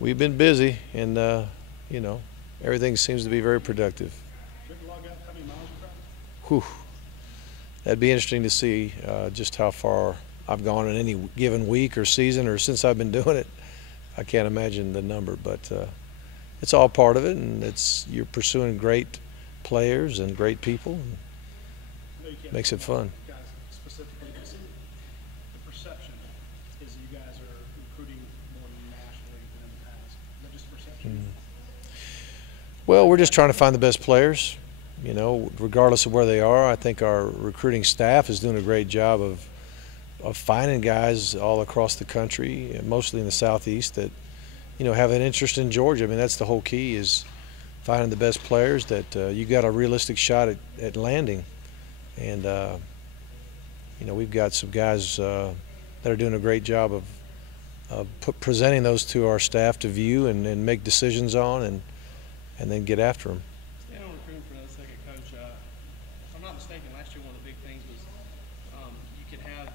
We've been busy, and you know, everything seems to be very productive. Whew. That'd be interesting to see just how far I've gone in any given week or season or since I've been doing it. I can't imagine the number, but it's all part of it, and you're pursuing great players and great people. And makes it fun. Guys specifically, the perception is you guys are recruiting more nationally than in the past. Is that just perception? Well, we're just trying to find the best players. You know, regardless of where they are, I think our recruiting staff is doing a great job of finding guys all across the country, mostly in the Southeast, that have an interest in Georgia. I mean, that's the whole key, is finding the best players that you got a realistic shot at landing. And we've got some guys that are doing a great job of presenting those to our staff to view and make decisions on, and then get after them. Staying on recruiting for a second, Coach. If I'm not mistaken, last year one of the big things was you could have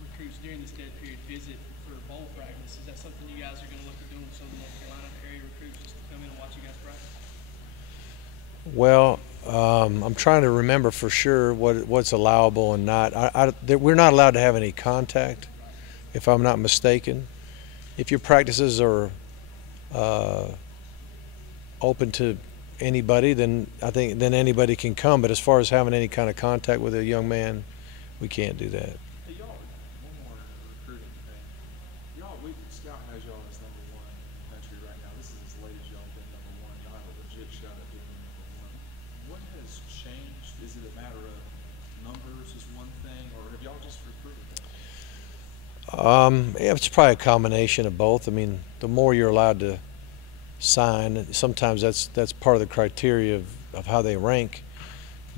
recruits during this dead period visit for bowl practice. Is that something you guys are going to look at doing with some of the North Carolina area recruits, just to come in and watch you guys practice? Well, I'm trying to remember for sure what's allowable and not. We're not allowed to have any contact, if I'm not mistaken. If your practices are open to anybody, then I think anybody can come. But as far as having any kind of contact with a young man, we can't do that. Hey, y'all, one more recruiting thing. Scout has y'all as #1 in the country right now. This is as late as y'all been #1. Y'all have a legit shot at being #1. What has changed? Is it a matter of numbers is one thing, or have y'all just recruited that? Yeah, it's probably a combination of both. I mean, the more you're allowed to sign, sometimes that's part of the criteria of how they rank.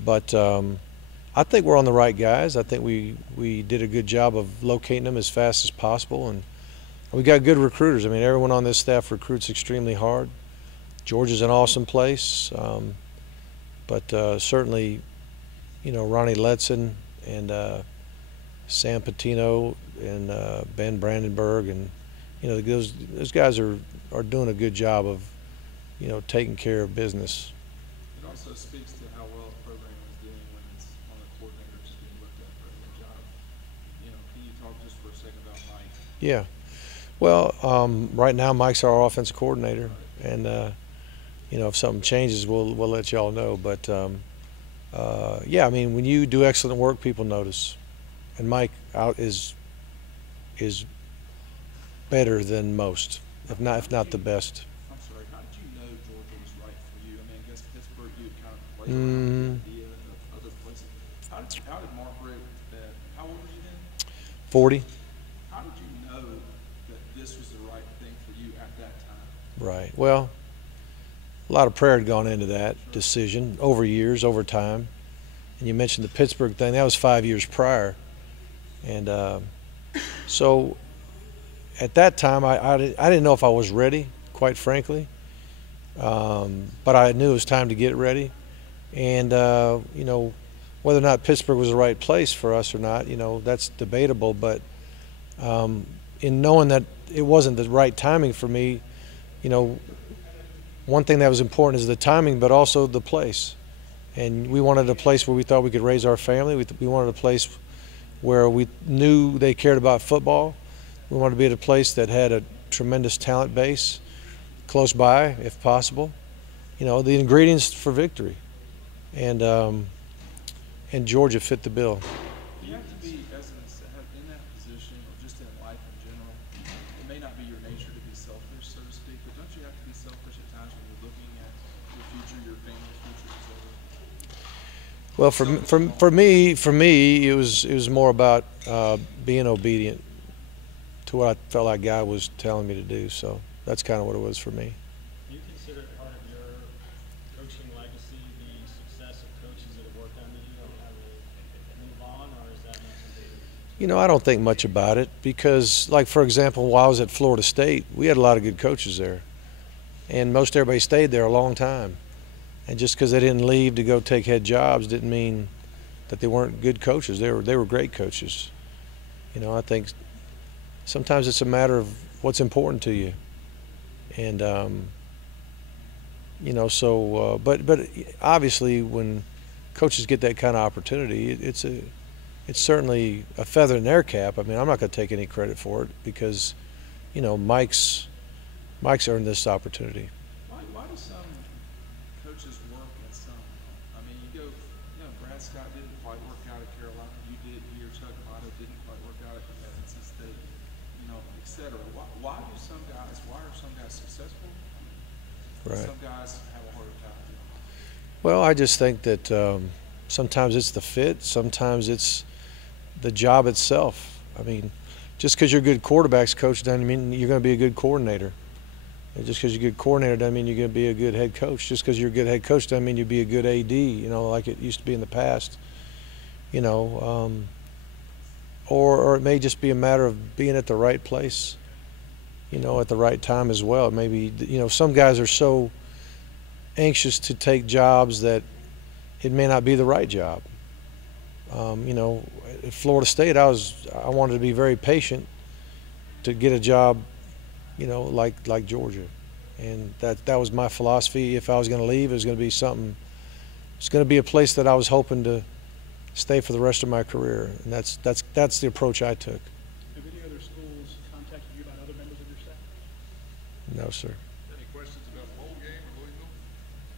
But I think we're on the right guys. I think we did a good job of locating them as fast as possible, and we got good recruiters. I mean, everyone on this staff recruits extremely hard. Georgia's an awesome place, but certainly, Ronnie Letson and Sam Patino and Ben Brandenburg, and those guys are doing a good job of taking care of business. It also speaks to how well the program is doing when it's on the coordinator just being looked at for a good job. Can you talk just for a second about Mike? Yeah. Well, right now Mike's our offensive coordinator, and if something changes, we'll let y'all know. But yeah, I mean, when you do excellent work, people notice, and Mike is better than most, if not the best. I'm sorry, how did you know Georgia was right for you? I mean, I guess Pittsburgh, you had kind of played around with the idea of other places. How did Mark Richt, how old were you then? 40. How did you know that this was the right thing for you at that time? Right. Well, a lot of prayer had gone into that decision over years, over time. And you mentioned the Pittsburgh thing. That was 5 years prior. And so at that time, I didn't know if I was ready, quite frankly. But I knew it was time to get ready. And, whether or not Pittsburgh was the right place for us or not, that's debatable. But in knowing that it wasn't the right timing for me, one thing that was important is the timing, but also the place. And we wanted a place where we thought we could raise our family. We wanted a place where we knew they cared about football. We wanted to be at a place that had a tremendous talent base close by, if possible. The ingredients for victory. And Georgia fit the bill. Do you have to be, in that position, or just in life in general, it may not be your nature to be selfish, so to speak, but don't you have to be selfish at times when you're looking at your future, your family's future, etc.? Well, for me, it was more about being obedient to what I felt like God was telling me to do. So that's kind of what it was for me. Do you consider it part of your coaching legacy, the success of coaches that have worked under you and how they move on, or is that not something? I don't think much about it because, like, for example, while I was at Florida State, we had a lot of good coaches there, and most everybody stayed there a long time. And just because they didn't leave to go take head jobs didn't mean that they weren't good coaches. They were great coaches. I think sometimes it's a matter of what's important to you. And you know, so but obviously when coaches get that kind of opportunity, it's certainly a feather in their cap. I mean, I'm not going to take any credit for it because, you know, Mike's earned this opportunity. Why do some coaches work and some don't? I mean, you know, Brad Scott didn't quite work out at Carolina. You did here. Chuck Amato didn't quite work out at NC State, you know, et cetera. Why are some guys successful? Right. Some guys have a harder time doing it. Well, I just think that sometimes it's the fit, sometimes it's the job itself. I mean, just because you're a good quarterbacks coach doesn't mean you're going to be a good coordinator. And just because you're a good coordinator doesn't mean you're going to be a good head coach. Just because you're a good head coach doesn't mean you'll be a good AD, you know, like it used to be in the past. You know, or it may just be a matter of being at the right place, you know, at the right time as well. Maybe, you know, some guys are so anxious to take jobs that it may not be the right job. You know, at Florida State, I wanted to be very patient to get a job, you know, like Georgia, and that was my philosophy. If I was going to leave, it was going to be something. It's going to be a place that I was hoping to stay for the rest of my career, and that's the approach I took. Have any other schools contacted you about other members of your staff? No, sir. Any questions about the bowl game or Louisville?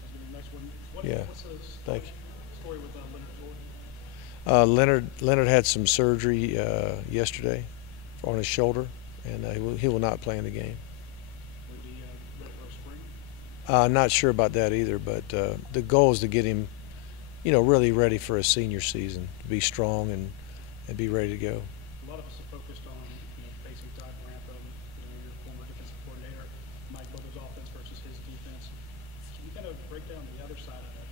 That's gonna be the next one. Yeah. What's the Thank you. story with Leonard Floyd? Leonard had some surgery yesterday on his shoulder, and he will not play in the game. Would he let it go spring? Not sure about that either, but the goal is to get him, you know, really ready for a senior season, to be strong and be ready to go. A lot of us are focused on, you know, facing Todd Grantham, you know, your former defensive coordinator, Mike Butler's offense versus his defense. Can you kind of break down the other side of that?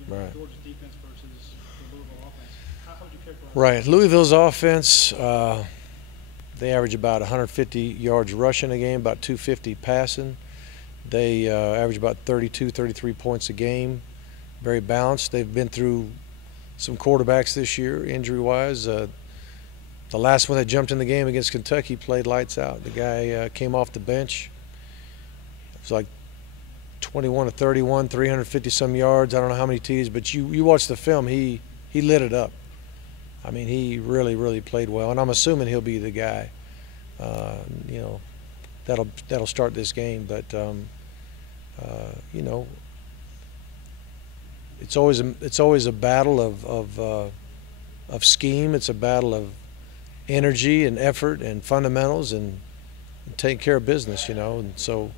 You know, Right. Georgia's defense versus the Louisville offense. How would you characterize Right. Louisville's offense, they average about 150 yards rushing a game, about 250 passing. They average about 32, 33 points a game. Very balanced. They've been through some quarterbacks this year, injury-wise. The last one that jumped in the game against Kentucky played lights out. The guy came off the bench. It was like 21 to 31, 350-some yards. I don't know how many TDs, but you watch the film, he lit it up. I mean, he really, really played well, and I'm assuming he'll be the guy, you know, that'll start this game. But you know, it's always a battle of scheme. It's a battle of energy and effort and fundamentals and taking care of business, you know. And so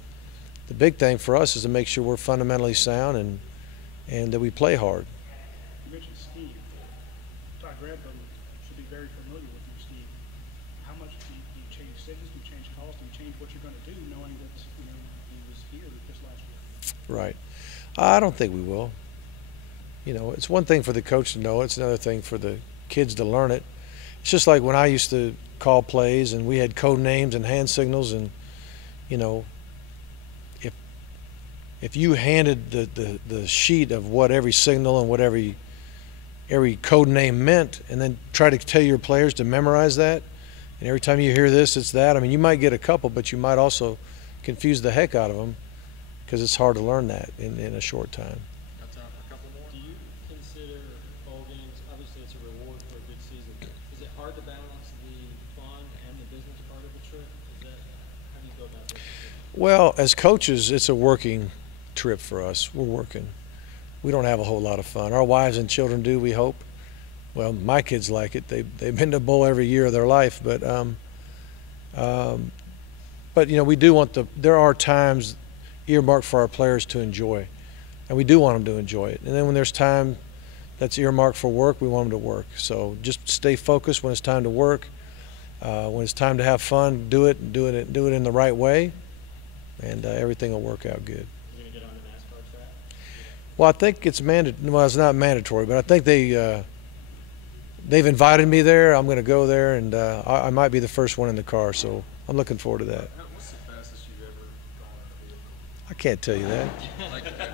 the big thing for us is to make sure we're fundamentally sound and that we play hard. You mentioned scheme. Todd Grantham should be very familiar with your scheme. How much do you change signals? Do you change calls? Do you change what you're going to do, knowing that, you know, he was here just last year? Right. I don't think we will. You know, it's one thing for the coach to know it. It's another thing for the kids to learn it. It's just like when I used to call plays and we had code names and hand signals, and, you know, if you handed the sheet of what every signal and what every code name meant, and then try to tell your players to memorize that, and every time you hear this, it's that. I mean, you might get a couple, but you might also confuse the heck out of them because it's hard to learn that in a short time. Got time for a couple more? Do you consider bowl games, obviously it's a reward for a good season, is it hard to balance the fun and the business part of the trip? How do you go about that? Well, as coaches, it's a working trip for us. We're working. We don't have a whole lot of fun. Our wives and children do, we hope. Well, my kids like it. They've been to a bowl every year of their life, but you know, we do want there are times earmarked for our players to enjoy, and we do want them to enjoy it. And then when there's time that's earmarked for work, we want them to work. So just stay focused when it's time to work. When it's time to have fun, do it in the right way, and everything will work out good. You're going to get on the NASCAR track? Well, I think it's well, it's not mandatory, but I think they've invited me there. I'm going to go there, and I might be the first one in the car, so I'm looking forward to that. What's the fastest you've ever gone in a vehicle? I can't tell you that. Thank you, Coach.